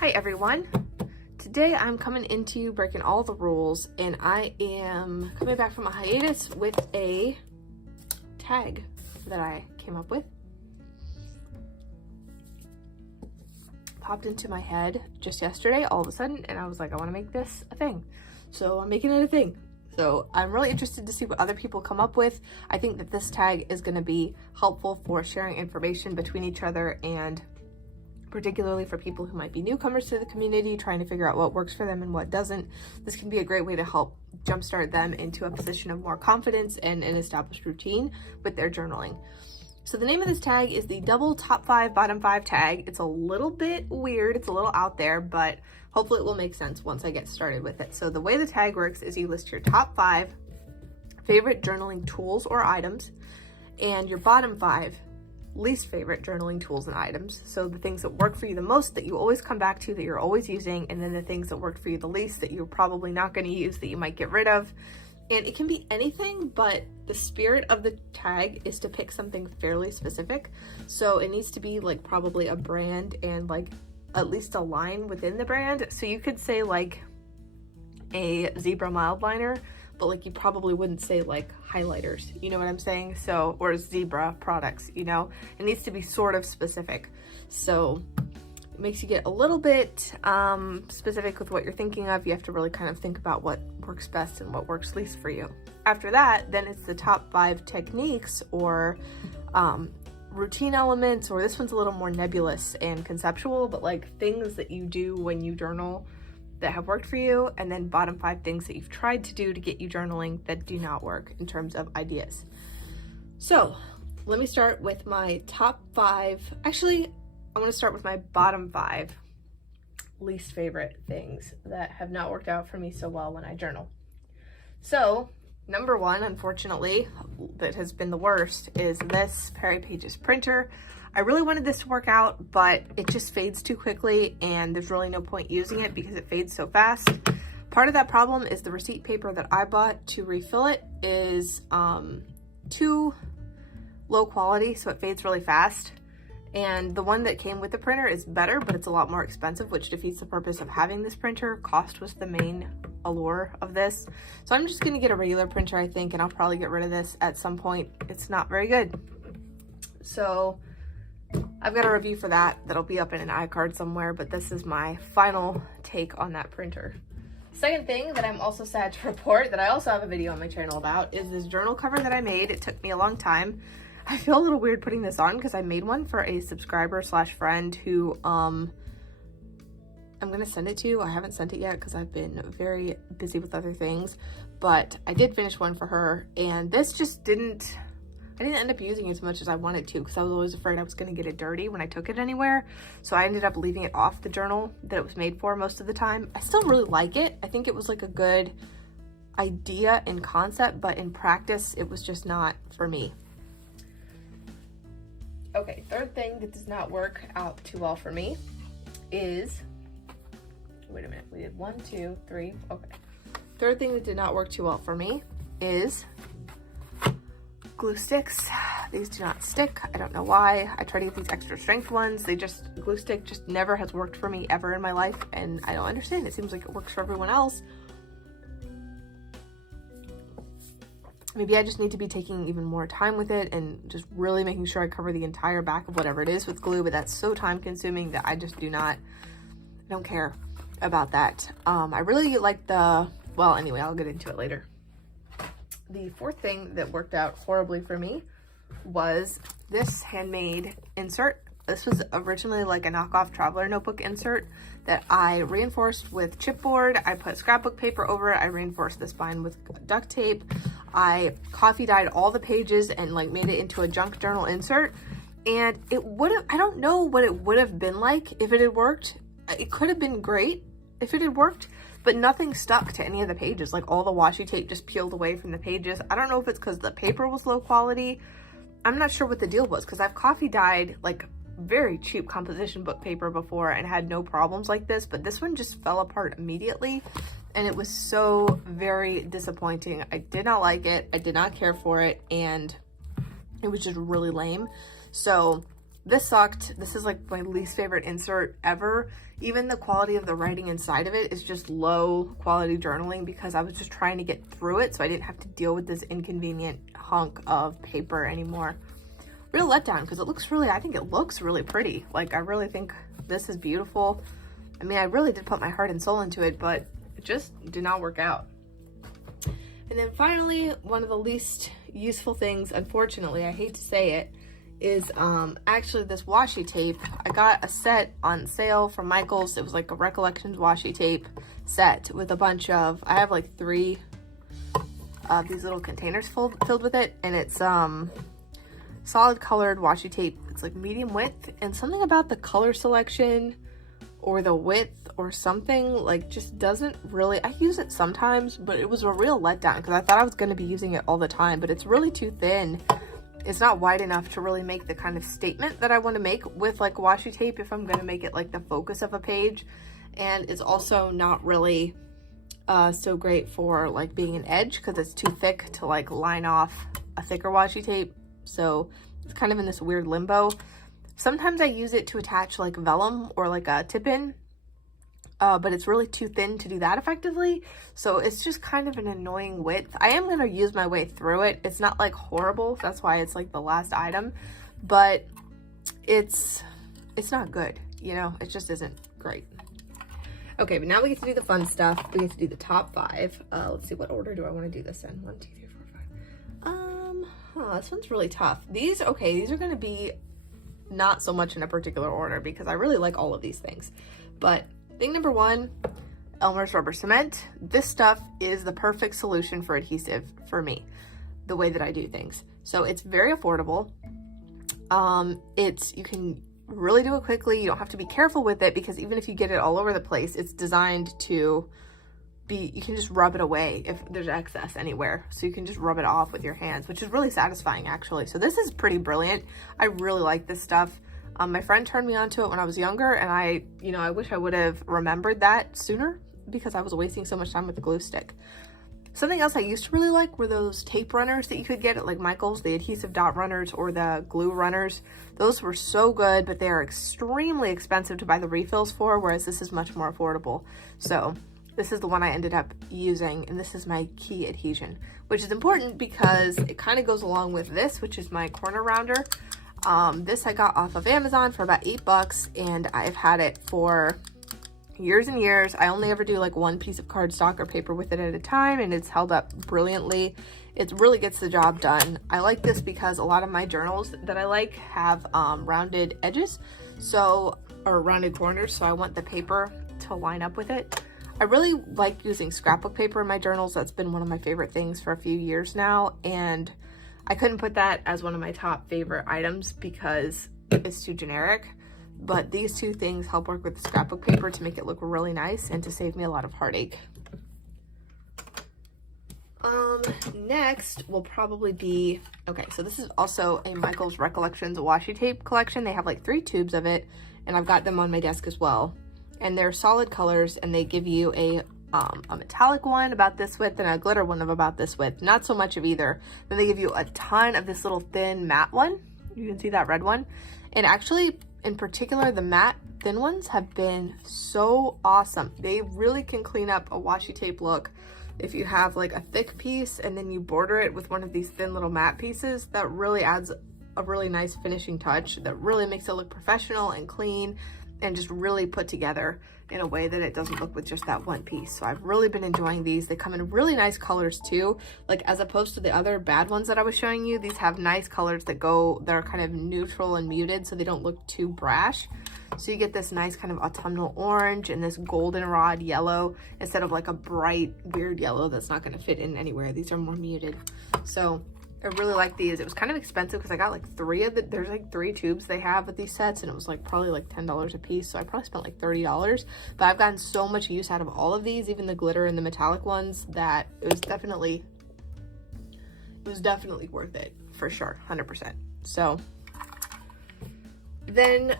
Hi everyone. Today I'm coming into you breaking all the rules, and I am coming back from a hiatus with a tag that I came up with. Popped into my head just yesterday all of a sudden, and I was like, I want to make this a thing. So I'm making it a thing. So I'm really interested to see what other people come up with. I think that this tag is going to be helpful for sharing information between each other, and particularly for people who might be newcomers to the community, trying to figure out what works for them and what doesn't. This can be a great way to help jumpstart them into a position of more confidence and an established routine with their journaling. So the name of this tag is the double top 5 bottom 5 tag. It's a little bit weird, it's a little out there, but hopefully it will make sense once I get started with it. So the way the tag works is you list your top 5 favorite journaling tools or items and your bottom 5 least favorite journaling tools and items. So the things that work for you the most, that you always come back to, that you're always using, and then the things that worked for you the least, that you're probably not going to use, that you might get rid of. And it can be anything, but the spirit of the tag is to pick something fairly specific. So it needs to be like probably a brand and like at least a line within the brand. So you could say like a zebra mild liner, but like you probably wouldn't say like highlighters, you know what I'm saying? So, or zebra products, you know, it needs to be sort of specific. So it makes you get a little bit specific with what you're thinking of. You have to really kind of think about what works best and what works least for you. After that, then it's the top 5 techniques or routine elements, or this one's a little more nebulous and conceptual, but like things that you do when you journal that have worked for you, and then bottom 5 things that you've tried to do to get you journaling that do not work in terms of ideas. So let me start with my top 5. Actually, I'm going to start with my bottom 5 least favorite things that have not worked out for me so well when I journal. So number 1, unfortunately, that has been the worst is this Perry Pages printer. I really wanted this to work out, but it just fades too quickly, and there's really no point using it because it fades so fast. Part of that problem is the receipt paper that I bought to refill it is too low quality, so it fades really fast. And the one that came with the printer is better, but it's a lot more expensive, which defeats the purpose of having this printer. Cost was the main allure of this. So I'm just gonna get a regular printer, I think, and I'll probably get rid of this at some point. It's not very good. So I've got a review for that that'll be up in an iCard somewhere, but this is my final take on that printer. Second thing that I'm also sad to report, that I also have a video on my channel about, is this journal cover that I made. It took me a long time. I feel a little weird putting this on because I made one for a subscriber slash friend who I'm gonna send it to. I haven't sent it yet because I've been very busy with other things, but I did finish one for her, and this just I didn't end up using it as much as I wanted to because I was always afraid I was going to get it dirty when I took it anywhere. So I ended up leaving it off the journal that it was made for most of the time. I still really like it. I think it was like a good idea and concept, but in practice, it was just not for me. Okay, third thing that does not work out too well for me is, wait a minute, we did 1, 2, 3, okay. Third thing that did not work too well for me is glue sticks. These do not stick. I don't know why. I try to get these extra strength ones. Glue stick just never has worked for me ever in my life, and I don't understand. It seems like it works for everyone else. Maybe I just need to be taking even more time with it and just really making sure I cover the entire back of whatever it is with glue, but that's so time consuming that I just I don't care about that. I really like well, anyway, I'll get into it later. The fourth thing that worked out horribly for me was this handmade insert. This was originally like a knockoff traveler notebook insert that I reinforced with chipboard. I put scrapbook paper over it. I reinforced the spine with duct tape. I coffee dyed all the pages and like made it into a junk journal insert. And it would have, I don't know what it would have been like if it had worked. It could have been great if it had worked, but nothing stuck to any of the pages. Like all the washi tape just peeled away from the pages. I don't know if it's because the paper was low quality. I'm not sure what the deal was, because I've coffee dyed like very cheap composition book paper before and had no problems like this, but this one just fell apart immediately, and it was so very disappointing. I did not like it. I did not care for it, and it was just really lame. So this sucked. This is like my least favorite insert ever. Even the quality of the writing inside of it is just low quality journaling because I was just trying to get through it so I didn't have to deal with this inconvenient hunk of paper anymore. Real letdown because I think it looks really pretty. Like, I really think this is beautiful. I mean, I really did put my heart and soul into it, but it just did not work out. And then finally, one of the least useful things, unfortunately, I hate to say it, is actually this washi tape. I got a set on sale from Michael's. It was like a Recollections washi tape set with a bunch of, I have like 3 of these little containers filled with it, and it's solid colored washi tape. It's like medium width, and something about the color selection or the width or something like just doesn't really, I use it sometimes, but it was a real letdown because I thought I was going to be using it all the time, but it's really too thin. It's not wide enough to really make the kind of statement that I want to make with like washi tape if I'm going to make it like the focus of a page. And it's also not really so great for like being an edge because it's too thick to like line off a thicker washi tape. So it's kind of in this weird limbo. Sometimes I use it to attach like vellum or like a tip-in, but it's really too thin to do that effectively. So it's just kind of an annoying width. I am going to use my way through it. It's not like horrible. That's why it's like the last item, but it's not good. You know, it just isn't great. Okay, but now we get to do the fun stuff. We get to do the top 5. Let's see, what order do I want to do this in? 1, 2, 3, 4, 5. This one's really tough. These are going to be not so much in a particular order because I really like all of these things. But thing number 1, Elmer's rubber cement. This stuff is the perfect solution for adhesive for me, the way that I do things. So it's very affordable. You can really do it quickly. You don't have to be careful with it because even if you get it all over the place, it's designed to be, you can just rub it away if there's excess anywhere. So you can just rub it off with your hands, which is really satisfying actually. So this is pretty brilliant. I really like this stuff. My friend turned me onto it when I was younger, and I wish I would have remembered that sooner because I was wasting so much time with the glue stick. Something else I used to really like were those tape runners that you could get at like Michael's, the adhesive dot runners or the glue runners. Those were so good, but they are extremely expensive to buy the refills for, whereas this is much more affordable. So this is the one I ended up using, and this is my key adhesion, which is important because it kind of goes along with this, which is my corner rounder. This I got off of Amazon for about $8, and I've had it for years and years. I only ever do like one piece of cardstock or paper with it at a time, and it's held up brilliantly. It really gets the job done. I like this because a lot of my journals that I like have rounded edges, or rounded corners, so I want the paper to line up with it. I really like using scrapbook paper in my journals. That's been one of my favorite things for a few years now, and I couldn't put that as one of my top favorite items because it's too generic. But these 2 things help work with the scrapbook paper to make it look really nice and to save me a lot of heartache. Next will probably be, okay, so this is also a Michael's Recollections washi tape collection. They have like 3 tubes of it, and I've got them on my desk as well. And they're solid colors, and they give you a metallic one about this width and a glitter one of about this width. Not so much of either. Then they give you a ton of this little thin matte one. You can see that red one. And actually, in particular, the matte thin ones have been so awesome. They really can clean up a washi tape look. If you have like a thick piece and then you border it with one of these thin little matte pieces, that really adds a really nice finishing touch that really makes it look professional and clean and just really put together in a way that it doesn't look with just that one piece. So I've really been enjoying these. They come in really nice colors too. Like, as opposed to the other bad ones that I was showing you, these have nice colors that are kind of neutral and muted, so they don't look too brash. So you get this nice kind of autumnal orange and this goldenrod yellow instead of like a bright weird yellow that's not going to fit in anywhere. These are more muted. So I really like these. It was kind of expensive because I got like 3 of it. There's like 3 tubes they have with these sets, and it was like probably like $10 a piece. So I probably spent like $30, but I've gotten so much use out of all of these, even the glitter and the metallic ones, that it was definitely worth it for sure, 100%. So then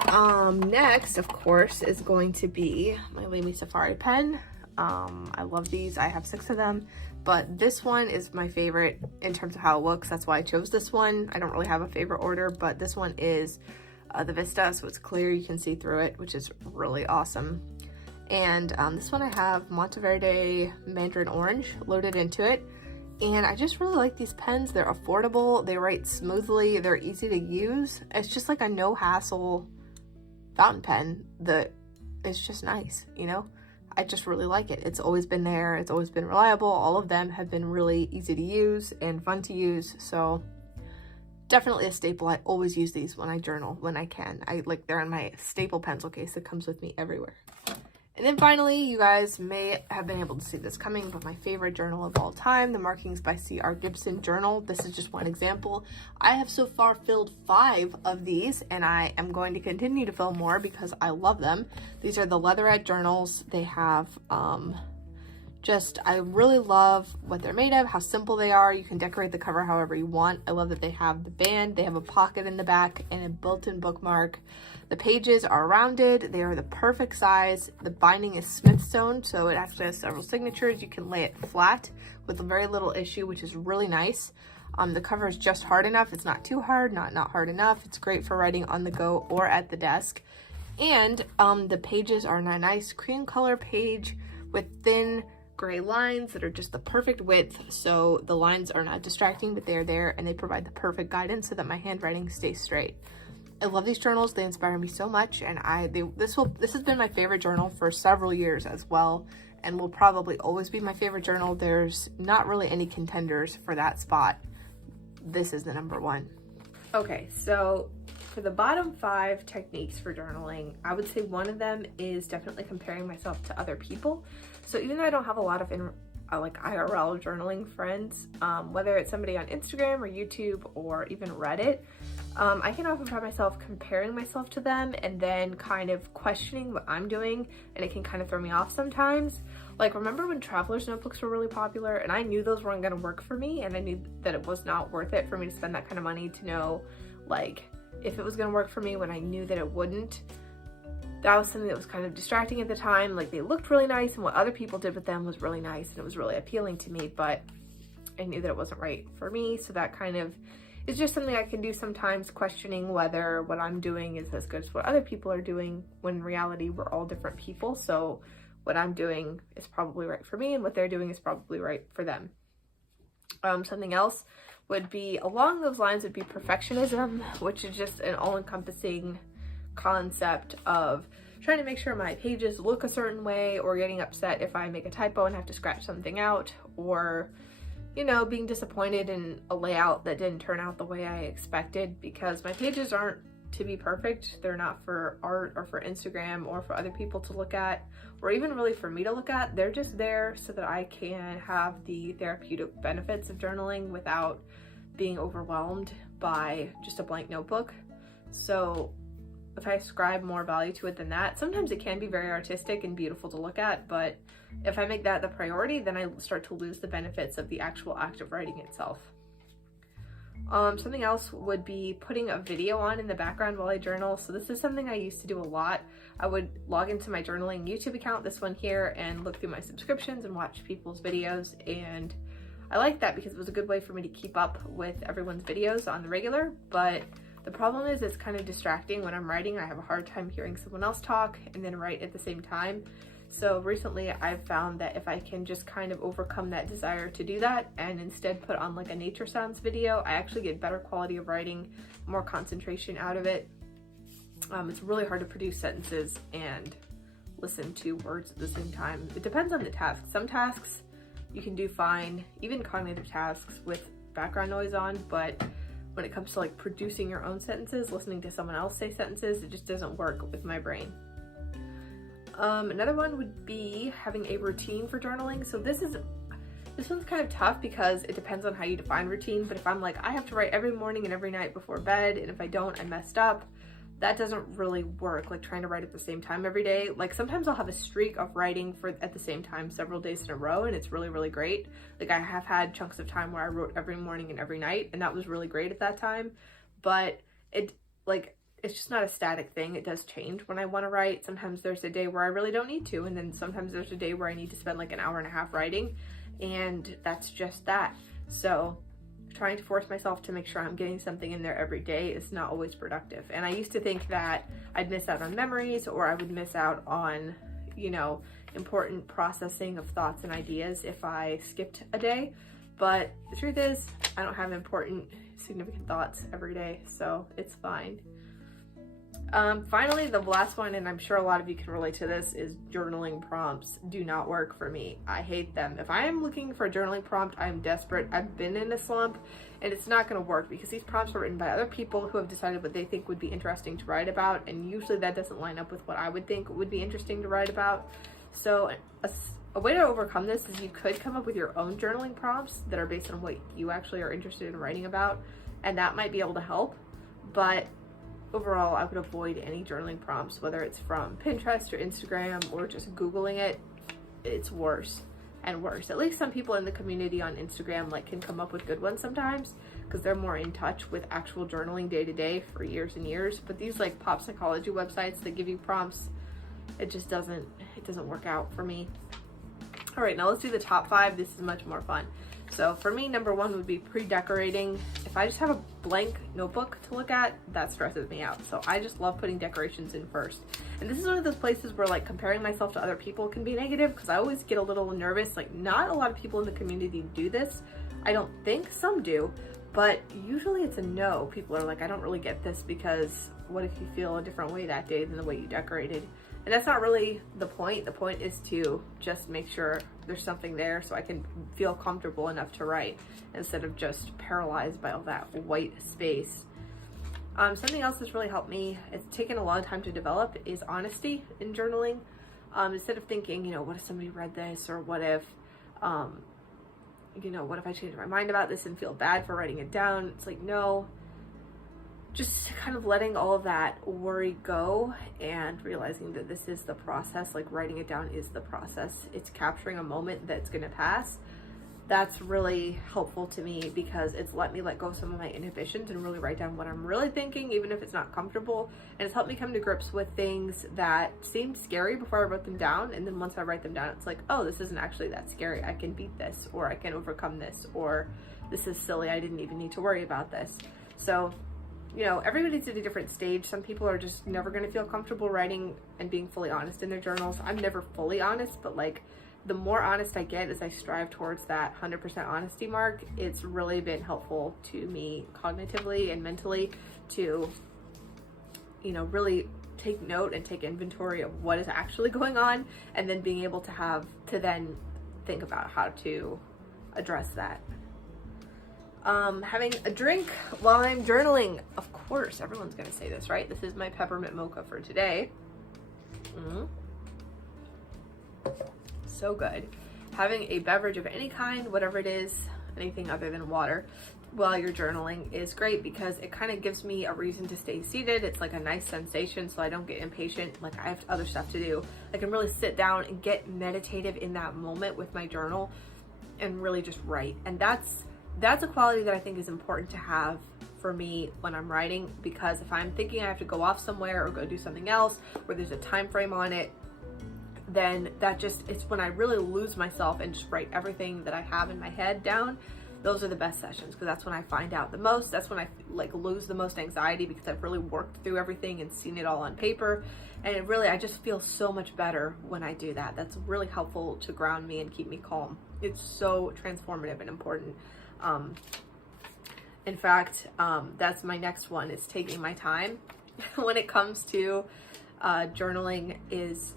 next, of course, is going to be my Lamy Safari pen. I love these. I have 6 of them, but this one is my favorite in terms of how it looks. That's why I chose this one. I don't really have a favorite order, but this one is the Vista, so it's clear, you can see through it, which is really awesome. And this one I have Monteverde Mandarin Orange loaded into it. And I just really like these pens. They're affordable, they write smoothly, they're easy to use. It's just like a no hassle fountain pen that is just nice, you know? I just really like it. It's always been there, it's always been reliable. All of them have been really easy to use and fun to use, so definitely a staple. I always use these when I journal, when I can. They're in my staple pencil case that comes with me everywhere. And then finally, you guys may have been able to see this coming, but my favorite journal of all time, the Markings by C.R. Gibson journal. This is just one example. I have so far filled 5 of these, and I am going to continue to fill more because I love them. These are the leatherette journals. They have I really love what they're made of, how simple they are. You can decorate the cover however you want. I love that they have the band, they have a pocket in the back, and a built-in bookmark. The pages are rounded, they are the perfect size. The binding is Smithstone, so it actually has several signatures. You can lay it flat with very little issue, which is really nice. The cover is just hard enough. It's not too hard, not hard enough. It's great for writing on the go or at the desk. And the pages are a nice cream color page with thin gray lines that are just the perfect width, so the lines are not distracting, but they're there and they provide the perfect guidance so that my handwriting stays straight. I love these journals. They inspire me so much, and this has been my favorite journal for several years as well, and will probably always be my favorite journal. There's not really any contenders for that spot. This is the number one. Okay, so for the bottom 5 techniques for journaling, I would say one of them is definitely comparing myself to other people. So even though I don't have a lot of IRL journaling friends, whether it's somebody on Instagram or YouTube or even Reddit, I can often find myself comparing myself to them and then kind of questioning what I'm doing, and it can kind of throw me off sometimes. Like, remember when traveler's notebooks were really popular, and I knew those weren't going to work for me, and I knew that it was not worth it for me to spend that kind of money to know, like, if it was going to work for me when I knew that it wouldn't. That was something that was kind of distracting at the time. Like, they looked really nice, and what other people did with them was really nice, and it was really appealing to me, but I knew that it wasn't right for me. So that kind of is just something I can do sometimes, questioning whether what I'm doing is as good as what other people are doing, when in reality we're all different people. So what I'm doing is probably right for me, and what they're doing is probably right for them. Something else would be along those lines would be perfectionism, which is just an all-encompassing concept of trying to make sure my pages look a certain way, or getting upset if I make a typo and have to scratch something out, or, you know, being disappointed in a layout that didn't turn out the way I expected, because my pages aren't to be perfect. They're not for art or for Instagram or for other people to look at, or even really for me to look at. They're just there so that I can have the therapeutic benefits of journaling without being overwhelmed by just a blank notebook. So if I ascribe more value to it than that, sometimes it can be very artistic and beautiful to look at, but if I make that the priority, then I start to lose the benefits of the actual act of writing itself. Something else would be putting a video on in the background while I journal. So this is something I used to do a lot. I would log into my journaling YouTube account, this one here, and look through my subscriptions and watch people's videos, and I like that because it was a good way for me to keep up with everyone's videos on the regular. But the problem is it's kind of distracting when I'm writing. I have a hard time hearing someone else talk and then write at the same time. So recently I've found that if I can just kind of overcome that desire to do that and instead put on like a nature sounds video, I actually get better quality of writing, more concentration out of it. It's really hard to produce sentences and listen to words at the same time. It depends on the task. Some tasks you can do fine, even cognitive tasks with background noise on, but when it comes to like producing your own sentences, listening to someone else say sentences, it just doesn't work with my brain. Another one would be having a routine for journaling. So this one's kind of tough because it depends on how you define routine, but if I'm like, I have to write every morning and every night before bed, and if I don't, I messed up, that doesn't really work. Like trying to write at the same time every day. Like sometimes I'll have a streak of writing at the same time several days in a row, and it's really, really great. Like I have had chunks of time where I wrote every morning and every night, and that was really great at that time, but it's just not a static thing. It does change when I want to write. Sometimes there's a day where I really don't need to, and then sometimes there's a day where I need to spend like an hour and a half writing, and that's just that. So trying to force myself to make sure I'm getting something in there every day is not always productive. And I used to think that I'd miss out on memories, or I would miss out on, you know, important processing of thoughts and ideas if I skipped a day. But the truth is, I don't have important, significant thoughts every day, so it's fine. Finally, the last one, and I'm sure a lot of you can relate to this, is journaling prompts do not work for me. I hate them. If I am looking for a journaling prompt, I'm desperate. I've been in a slump, and it's not going to work because these prompts are written by other people who have decided what they think would be interesting to write about, and usually that doesn't line up with what I would think would be interesting to write about. So a way to overcome this is you could come up with your own journaling prompts that are based on what you actually are interested in writing about, and that might be able to help. But overall, I would avoid any journaling prompts, whether it's from Pinterest or Instagram or just Googling it. It's worse and worse. At least some people in the community on Instagram like can come up with good ones sometimes because they're more in touch with actual journaling day to day for years and years. But these like pop psychology websites that give you prompts, it just doesn't work out for me. All right, now let's do the top 5. This is much more fun. So for me, number 1 would be pre-decorating. If I just have a blank notebook to look at, that stresses me out. So I just love putting decorations in first. And this is one of those places where like comparing myself to other people can be negative because I always get a little nervous. Like not a lot of people in the community do this. I don't think some do, but usually it's a no. People are like, I don't really get this because what if you feel a different way that day than the way you decorated? And that's not really the point. The point is to just make sure there's something there so I can feel comfortable enough to write instead of just paralyzed by all that white space. Something else that's really helped me, it's taken a long time to develop, is honesty in journaling. Instead of thinking, you know, what if somebody read this, or what if, you know, what if I change my mind about this and feel bad for writing it down? It's like, no. Just kind of letting all of that worry go and realizing that this is the process, like writing it down is the process. It's capturing a moment that's going to pass. That's really helpful to me because it's let me let go of some of my inhibitions and really write down what I'm really thinking, even if it's not comfortable. And it's helped me come to grips with things that seemed scary before I wrote them down. And then once I write them down, it's like, oh, this isn't actually that scary. I can beat this, or I can overcome this, or this is silly. I didn't even need to worry about this. So, you know, everybody's at a different stage. Some people are just never going to feel comfortable writing and being fully honest in their journals. I'm never fully honest, but like the more honest I get as I strive towards that 100% honesty mark, it's really been helpful to me cognitively and mentally to, you know, really take note and take inventory of what is actually going on, and then being able to then think about how to address that. Having a drink while I'm journaling. Of course, everyone's gonna say this, right? This is my peppermint mocha for today. So good. Having a beverage of any kind, whatever it is, anything other than water, while you're journaling is great because it kind of gives me a reason to stay seated. It's like a nice sensation so I don't get impatient, like I have other stuff to do. I can really sit down and get meditative in that moment with my journal and really just write. And that's a quality that I think is important to have for me when I'm writing, because if I'm thinking I have to go off somewhere or go do something else where there's a time frame on it, then it's when I really lose myself and just write everything that I have in my head down. Those are the best sessions because that's when I find out the most. That's when I like lose the most anxiety because I've really worked through everything and seen it all on paper. And I just feel so much better when I do that. That's really helpful to ground me and keep me calm. It's so transformative and important. In fact, that's my next one, is taking my time when it comes to journaling. Is,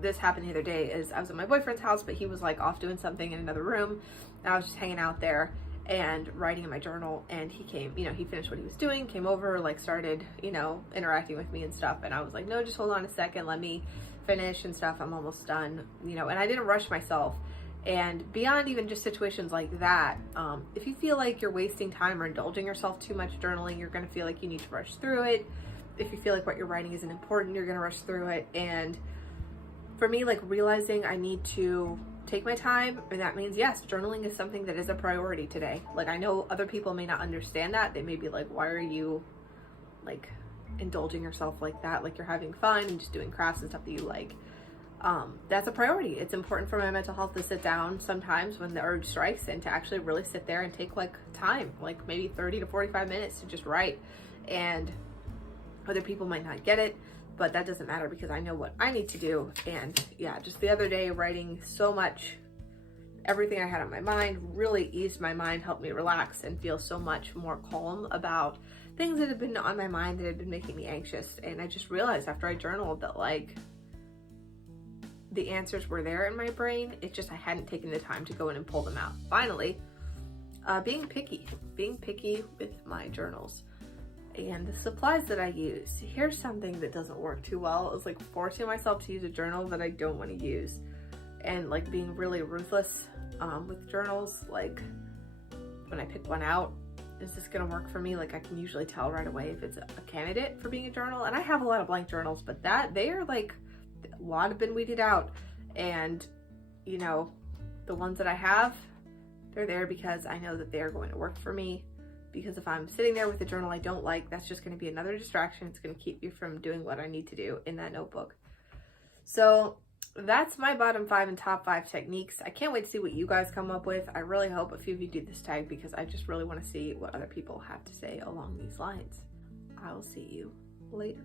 this happened the other day. Is I was at my boyfriend's house, but he was like off doing something in another room, and I was just hanging out there and writing in my journal, and he came, he finished what he was doing, came over, like started, interacting with me and stuff, and I was like, no, just hold on a second, let me finish and stuff, I'm almost done, and I didn't rush myself. And beyond even just situations like that, if you feel like you're wasting time or indulging yourself too much journaling, you're going to feel like you need to rush through it. If you feel like what you're writing isn't important, you're going to rush through it. And for me, like realizing I need to take my time, and that means, yes, journaling is something that is a priority today. Like I know other people may not understand that. They may be like, why are you like indulging yourself like that? Like you're having fun and just doing crafts and stuff that you like. that's a priority. It's important for my mental health to sit down sometimes when the urge strikes and to actually really sit there and take like time, like maybe 30 to 45 minutes to just write. And other people might not get it, but that doesn't matter because I know what I need to do. And yeah, just the other day writing so much, everything I had on my mind really eased my mind, helped me relax and feel so much more calm about things that had been on my mind that had been making me anxious. And I just realized after I journaled that like the answers were there in my brain. It's just I hadn't taken the time to go in and pull them out. Finally, being picky with my journals and the supplies that I use. Here's something that doesn't work too well. It's like forcing myself to use a journal that I don't want to use, and like being really ruthless with journals. Like when I pick one out, is this gonna work for me? Like I can usually tell right away if it's a candidate for being a journal. And I have a lot of blank journals, but they are like, a lot have been weeded out. And you know, the ones that I have, they're there because I know that they're going to work for me. Because if I'm sitting there with a journal I don't like, that's just going to be another distraction. It's going to keep you from doing what I need to do in that notebook. So that's my bottom 5 and top 5 techniques. I can't wait to see what you guys come up with. I really hope a few of you do this tag because I just really want to see what other people have to say along these lines. I will see you later.